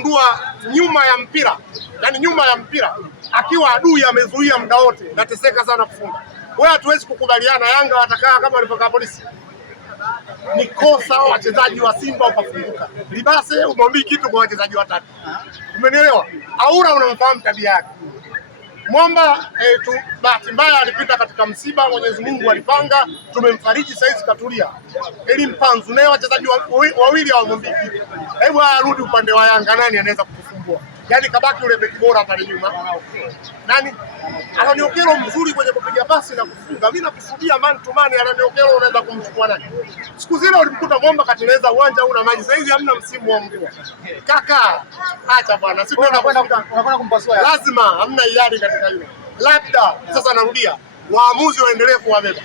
nimegundua nyuma ya mpira, yani nyuma ya mpira akiwa adui amezuia muda wote, nateseka sana kufunga. Wewe hatuwezi kukubaliana Yanga watakaa kama walivyokaa Polisi. Ni kosa wachezaji wa Simba wakafunguka. Libase umwambii kitu kwa wachezaji watatu. Umenielewa? Aura unamfahamu tabia yake. Mwamba bahati mbaya alipita katika msiba, Mwenyezi Mungu alipanga, tumemfariji saizi katulia. Mpanzu naye wachezaji wawili hawamwambii kitu. Hebu arudi upande wa Yanga, nani anaweza kukufumbua? Yaani kabaki ule beki bora pale nyuma. Nani? Alani Okello mzuri kwenye kupiga pasi na kufunga. Mimi nakusudia man to man, Alani Okello unaweza kumchukua nani? Siku zile ulimkuta Mwamba kateleza uwanja una maji. Sasa hivi hamna msimu wa mvua. Kaka, acha bwana. Sisi tunakwenda kumpasua. Lazima hamna hiari katika hilo. Labda sasa narudia, waamuzi waendelee kuwabeba.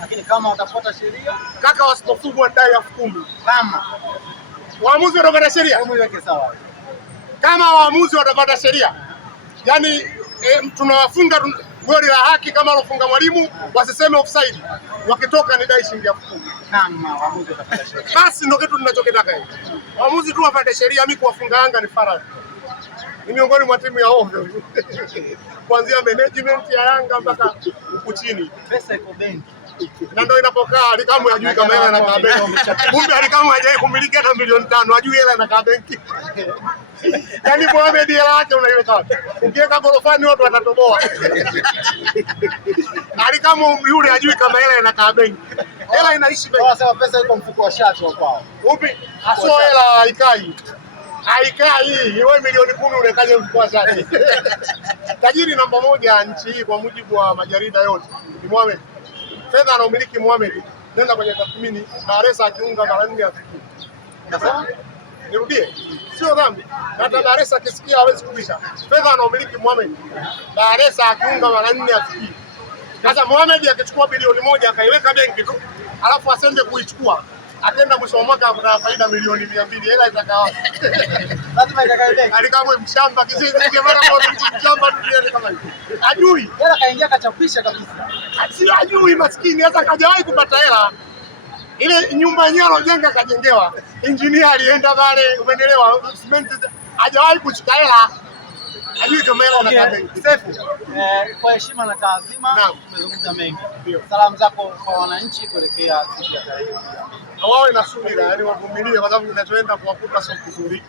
Lakini kama watafuata sheria, kaka, wasipofungwa dai 10,000. Kama waamuzi watafuata sheria, sawa. Kama waamuzi watapata sheria, yani tunawafunga goli la haki kama alofunga Mwalimu, wasiseme offside, wakitoka ni dai shilingi 10,000. Kama waamuzi watapata sheria, basi ndio kitu tunachokitaka hivi. Waamuzi tu wapate sheria. Mimi kuwafunga Yanga ni faradhi, ni miongoni mwa timu ya ovyo kuanzia management ya Yanga mpaka huku chini. Pesa iko benki na ndio inapokaa. Alikamwe hajui kama hela inakaa benki. Kumbe Alikamwe hajawahi kumiliki hata milioni 5, hajui hela inakaa benki. Yaani Mohamed hela yake unaiweka wapi? Ukiweka gorofani watu watatoboa. Alikamwe yule hajui kama hela inakaa benki. Hela inaishi benki. Sasa pesa iko mfuko wa shati kwao. Upi? Asio hela haikai. Haikai. Wewe milioni 10 unakaje mfuko wa shati? Tajiri namba 1 nchi hii kwa mujibu wa majarida yote ni Mohamed. Fedha anaomiliki Mohamed, nenda kwenye tathmini, Baresa akiunga mara 4 afikii. Sasa nirudie, sio dhambi. Hata Baresa akisikia hawezi kubisha. Fedha anaomiliki Mohamed, Baresa akiunga mara 4 afikii. Sasa Mohamed akichukua bilioni 1 akaiweka benki tu, alafu asende kuichukua, akaenda mwisho wa mwaka apata faida milioni 200, hela itakaa wapi? Lazima itakae benki. Alikamwe mshamba kizizi mara kwa mshamba duniani kama hivi. Ajui. Hela kaingia kachapisha kabisa. Si ajui maskini, hata kajawahi kupata hela. Ile nyumba yenyewe alojenga kajengewa. Engineer alienda pale, umeelewa? Cement hajawahi kuchukua hela. Ajui kama hela na benki. Kwa heshima na taadhima tumezungumza mengi. Salamu zako kwa wananchi kuelekea siku ya tarehe. Wawe na subira, yani wavumilie kwa sababu tunachoenda kuwakuta sio kizuri.